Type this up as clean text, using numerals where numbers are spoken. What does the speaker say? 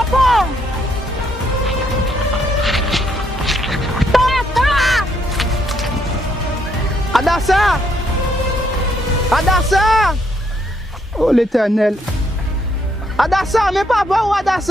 Papa! Papa! Adassa! Adassa! Oh l'Éternel! Adassa, mais papa ou Adassa?